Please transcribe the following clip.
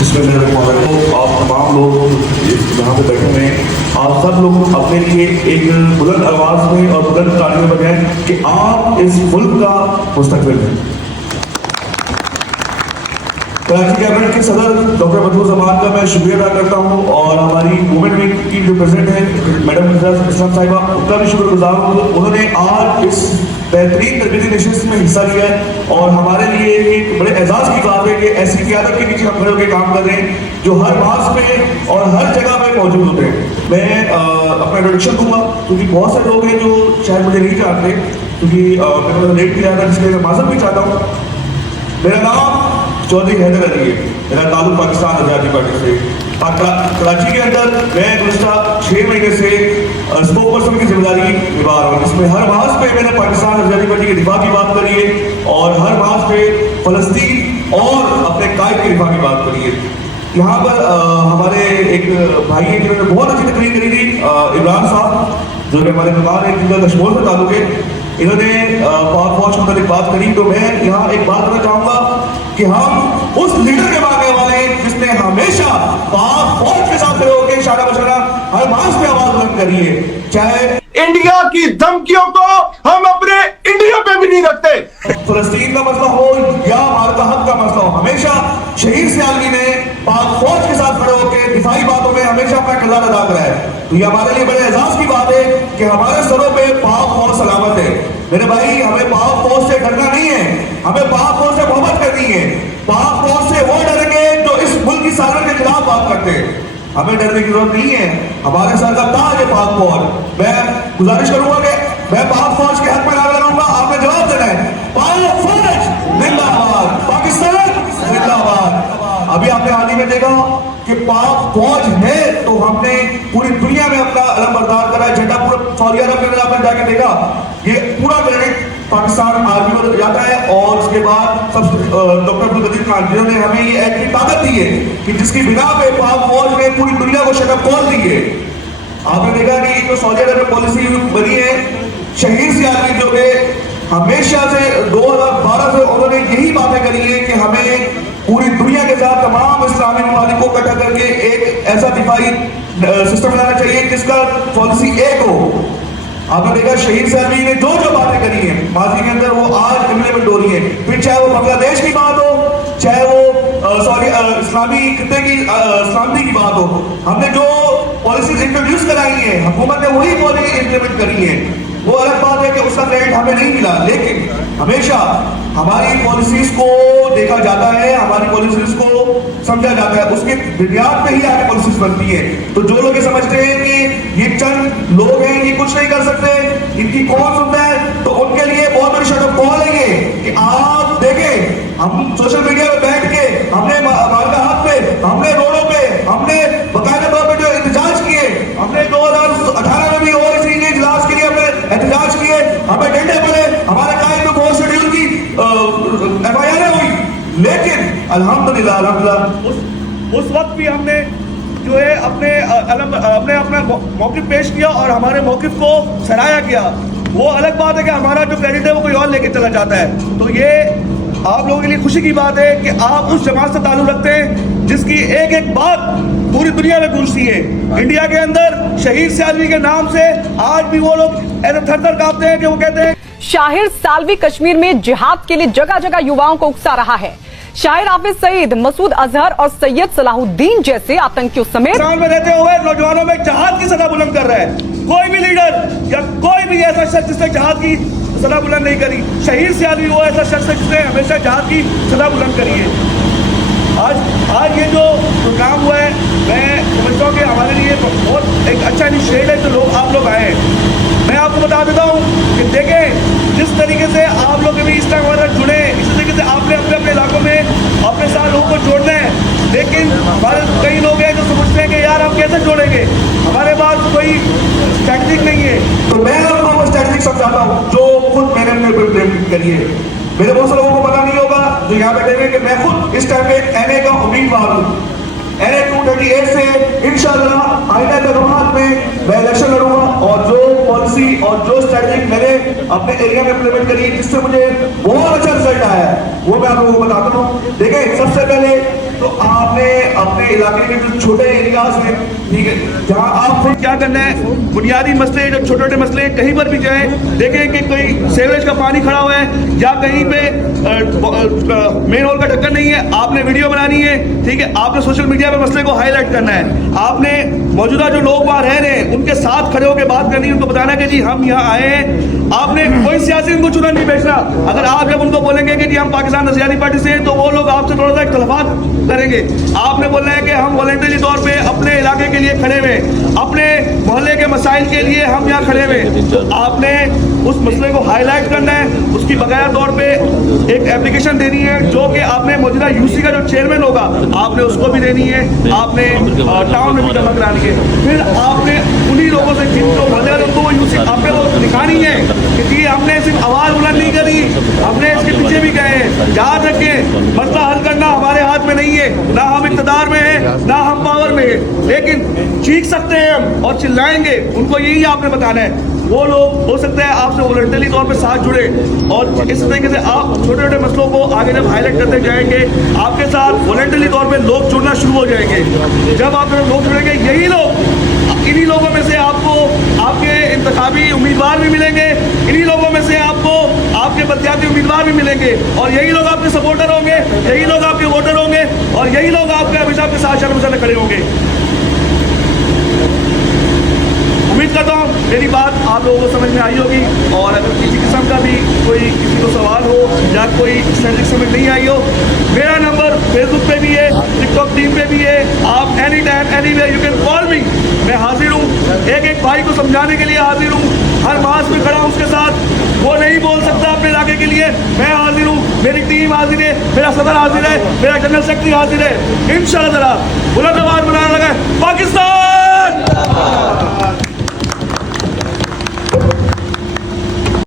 जिसमें मेरे को आप तमाम लोग यहाँ पे बैठे हुए हैं, आप सब लोग अपने लिए एक बुलंद आवाज में और बुलंद तालियों में बजाएं कि आप इस मुल्क का मुस्तकबिल हैं। कराची कैबिनेट के सदर डॉक्टर मजबूर जमान का मैं शुक्रिया अदा करता हूँ और हमारी वुमेन विंग की जो प्रेसिडेंट है मैडम इस्लाम साहिबा, उनका भी शुक्रगुजार हूँ। उन्होंने आज इस बेहतरीन तरबियती नशिस्त में हिस्सा लिया है और हमारे लिए एक बड़े एजाज की बात है कि ऐसी क़यादत के नीचे हम खड़े होकर काम कर रहे हैं जो हर मास में और हर जगह में मौजूद होते हैं। मैं अपना इंट्रोडक्शन दूंगा क्योंकि बहुत से लोग हैं जो शायद मुझे नहीं जानते, क्योंकि मैंने लेट किया था, इसलिए मैं माजूर भी चाहता हूँ। मेरा नाम चौधरी हैदर अली है, मेरा ताल्लुक पाकिस्तान आज़ादी पार्टी से। कराची के अंदर मैं गुज़श्ता 6 महीने से स्पोक पर्सन की जिम्मेदारी निभा रहा हूँ, जिसमें हर मास पे मैंने पाकिस्तान आज़ादी पार्टी के दिफा की बात करी है और हर मास पे फ़लस्तीन और अपने कायद के दिफा की बात करी है। यहाँ पर हमारे एक भाई हैं जिन्होंने बहुत अच्छी तकरीर करी थी, इमरान साहब, जो कि हमारे दुकान है जिनका कश्मीर से ताल्लुक है। इन्होंने पाक फौज के मुताबिक बात करी, तो मैं यहाँ एक बात करना चाहूँगा कि हम उस लीडर के मांगने वाले हैं जिसने हमेशा पाक फौज के साथ खड़े होकर इशारा बशारा हर मास पे आवाज बुलंद करी है। चाहे इंडिया की धमकियों को हम अपने इंडिया पे भी नहीं रखते। फलस्तीन का मसला हो या भारत हक का मसला हो, हमेशा शहीद सियालवी ने पाक फौज के साथ खड़े होकर दिफाई बातों में हमेशा अपना किरदार अदा करा है। तो ये हमारे लिए बड़े एजाज की बात है कि हमारे सरों पे पाक फौज सलामत है। मेरे भाई, हमें पाक फौज से डरना नहीं है, हमें पाक फौज से मोहब्बत करनी है। पाक फौज से वो डरेंगे जो इस मुल्क की सालत के खिलाफ बात करते हैं। हमें डरने की जरूरत नहीं है, हमारे सर का ताज है पाक फौज। मैं गुजारिश करूंगा कि मैं पाक फौज के हक में नारा लगाऊंगा, आपने जवाब देना है पाक फौज जिंदाबाद, पाकिस्तान जिंदाबाद। अभी आपने हाल ही में देखा कि पाक फौज है तो हमने पूरी दुनिया में अपना अलम बरदार करा है, झंडा पूरा सऊदी अरब के अंदर आपने जाके देखा, ये पूरा क्रेडिट पाकिस्तान आर्मी को जाता है। और उसके बाद सब डॉक्टर अब्दुल कदीर खान जिन्होंने हमें ये एक्ट की ताकत दी है कि जिसकी बिना पे पाक फौज ने पूरी दुनिया को शटअप खोल दी है। आपने देखा कि जो सऊदी अरब में पॉलिसी बनी है, शहीद सियालवी जो के हमेशा से 2012 से उन्होंने यही बातें करी है कि हमें पूरी दुनिया के साथ तमाम इस्लामी ममालिक को इकट्ठा करके एक ऐसा दिफाई सिस्टम बनाना चाहिए जिसका पॉलिसी एक हो। आपने देखा शहीद सियालवी ने जो जो बातें करी हैं माजी के अंदर, वो आज इम्प्लीमेंट हो रही है। फिर चाहे वो बांग्लादेश की बात हो, चाहे वो सॉरी इस्लामी खित्ते की सलामती की बात हो, हमने जो पॉलिसीज इंट्रोड्यूस कराई है हुकूमत ने वही पॉलिसी इम्प्लीमेंट करी है। वो अलग बात है कि उसका क्रेडिट हमें नहीं मिला, लेकिन हमेशा हमारी पॉलिसीज को देखा जाता है, हमारी पॉलिसीज को समझा जाता है, उसके बुनियाद पे ही आगे पॉलिसीज बनती है। तो जो लोग ये समझते हैं कि ये चंद लोग हैं, ये कुछ नहीं कर सकते, इनकी कौन सुनता है, तो उनके लिए बहुत बड़ी शर्त कॉल है ये कि आप देखें, हम सोशल मीडिया पे बैठ के हमने मार्का हक पे, हमने रोडों पे, हमने बाकायदा तौर पर जो एहतजाज किए, हमने 2018 में भी ओवैसी के इजलास के लिए हमने एहतजाज किए, हमें डंडे पड़े, हमारे कायद में बहुत शेड्यूल की FIR हुई, लेकिन अल्हम्दुलिल्लाह उस वक्त भी हमने जो है अपने अपना मौक़िफ़ पेश किया और हमारे मौक़िफ़ को सराहा किया। वो अलग बात है कि हमारा जो क्रेडिट है वो कोई और लेके चला जाता है। तो ये आप लोगों के लिए खुशी की बात है कि आप उस जमात से ताल्लुक़ रखते हैं जिसकी एक एक बात पूरी दुनिया में गूंजती है। इंडिया के अंदर शहीद सियालवी के नाम से आज भी वो लोग ऐसे थर-थर कांपते हैं कि वो कहते हैं शाहिर सालवी कश्मीर में जिहाद के लिए जगह जगह युवाओं को उकसा रहा है। शाहिर हाफिज सईद, मसूद अजहर और सैयद सलाहुद्दीन जैसे आतंकियों समेत में रहते हुए नौजवानों में जहाद की सदा बुलंद कर रहा है। कोई भी लीडर या कोई भी ऐसा शख्स जिसने जहाद की सदा बुलंद नहीं करी, शहीद सियालवी वो ऐसा शख्स है जिसने हमेशा जहाद की सदा बुलंद करी है। आज ये जो काम हुआ है, मैं समझता हूँ कि हमारे लिए बहुत एक अच्छा इनिशिएटिव है जो आप लोग आए हैं। मैं आपको बता देता हूँ कि देखें जिस तरीके से आप लोग भी इस टाइम हमारे जुड़े, इसी तरीके से आपने अपने अपने इलाकों में अपने साथ लोगों को जोड़ना है। लेकिन हमारे कई लोग हैं जो समझते हैं कि यार हम कैसे जोड़ेंगे, हमारे पास कोई स्ट्रैटेजिक नहीं है। तो मैं आपको स्ट्रैटेजिक समझाता हूँ जो खुद मैंने करी है। मेरे बहुत से लोगों को पता नहीं होगा जो यहाँ बैठे हुए कि मैं खुद इस टाइम पे NA का उम्मीदवार हूँ। NA 238 से इंशाअल्लाह आइंदा तकरीबात में मैं इलेक्शन लड़ूंगा और जो पॉलिसी और जो स्ट्रैटेजी मैंने अपने एरिया में इम्प्लीमेंट करी जिससे मुझे बहुत अच्छा रिजल्ट आया है वो मैं आप लोगों को बताता हूँ। देखिए, सबसे पहले तो आपने अपने इलाके के जो छोटे एरियाज में, ठीक है, जहां आप क्या करना है, बुनियादी मसले जो छोटे छोटे मसले कहीं पर भी जाए, देखें कि कोई सेवरेज का पानी खड़ा हुआ है या कहीं पे मेन होल का ढक्कन नहीं है, आपने वीडियो बनानी है, ठीक है, आपने सोशल मीडिया पे मसले को हाईलाइट करना है, आपने मौजूदा जो लोग वहां रह रहे हैं उनके साथ खड़े होकर बात करनी है, उनको बताना है कि जी हम यहाँ आए हैं। आपने कोई सियासी उनको चुना नहीं बेचना। अगर आप जब उनको बोलेंगे कि जी हम पाकिस्तान नज़रियाती पार्टी से हैं, तो वो लोग आपसे थोड़ा सा इख्तलाफात करेंगे। आपने बोलना है कि हम वॉलंटरी तौर पे अपने इलाके के लिए खड़े हुए, अपने मोहल्ले के मसाइल के लिए हम यहाँ खड़े हुए, तो आपने उस मसले को हाईलाइट करना है, उसकी बकाया तौर पे एक एप्लीकेशन देनी है, जो कि आपने मौजूदा यूसी का जो चेयरमैन होगा आपने उसको भी देनी है, आपने टाउन में भी जमा करानी है, फिर आपने उन्हीं लोगों से जिनको मोहल्ले वाले उनको वो यूसी आपने वो दिखानी है कि जी हमने सिर्फ आवाज बुलंद नहीं करी, हमने इसके पीछे भी गए हैं। याद रखें, मसला हल करना हमारे हाथ में नहीं है, ना हम इक़्तिदार में है ना हम पावर में है, लेकिन चीख सकते हैं हम और चिल्लाएंगे, उनको यही आपने बताना है। वो लोग हो सकता है आपसे वॉलंटरी तौर पे साथ जुड़े और इस तरीके से आप छोटे छोटे मसलों को आगे जब हाईलाइट करते जाएंगे, आपके साथ वॉलंटरी तौर पे लोग जुड़ना शुरू हो जाएंगे। जब आप लोग जुड़ेंगे, यही लोग, इन्हीं लोगों में से आपको आपके इंतखाबी उम्मीदवार भी मिलेंगे, इन्हीं लोगों में से आपको आपके बदयाती उम्मीदवार भी मिलेंगे, और यही लोग आपके सपोर्टर होंगे, यही लोग आपके वोटर होंगे, और यही लोग आपके हमेशा आपके साथ शर्म खड़े होंगे। उम्मीद करता हूँ मेरी बात आप लोगों को समझ में आई होगी, और अगर किसी किस्म का भी कोई किसी को सवाल हो या कोई स्ट्रेटजी समझ नहीं आई हो, मेरा नंबर फेसबुक पे भी है, टिकटॉक टीम पे भी है, आप any time any way you can call मी, मैं हाजिर हूँ। एक एक भाई को समझाने के लिए हाजिर हूँ, हर मास में खड़ा हूँ उसके साथ, वो नहीं बोल सकता अपने इलाके के लिए, मैं हाजिर हूँ, मेरी टीम हाजिर है, मेरा सदर हाजिर है, मेरा जनरल सेक्रेटरी हाजिर है। इंशाअल्लाह बुलंद आवाज़ बनाने लगा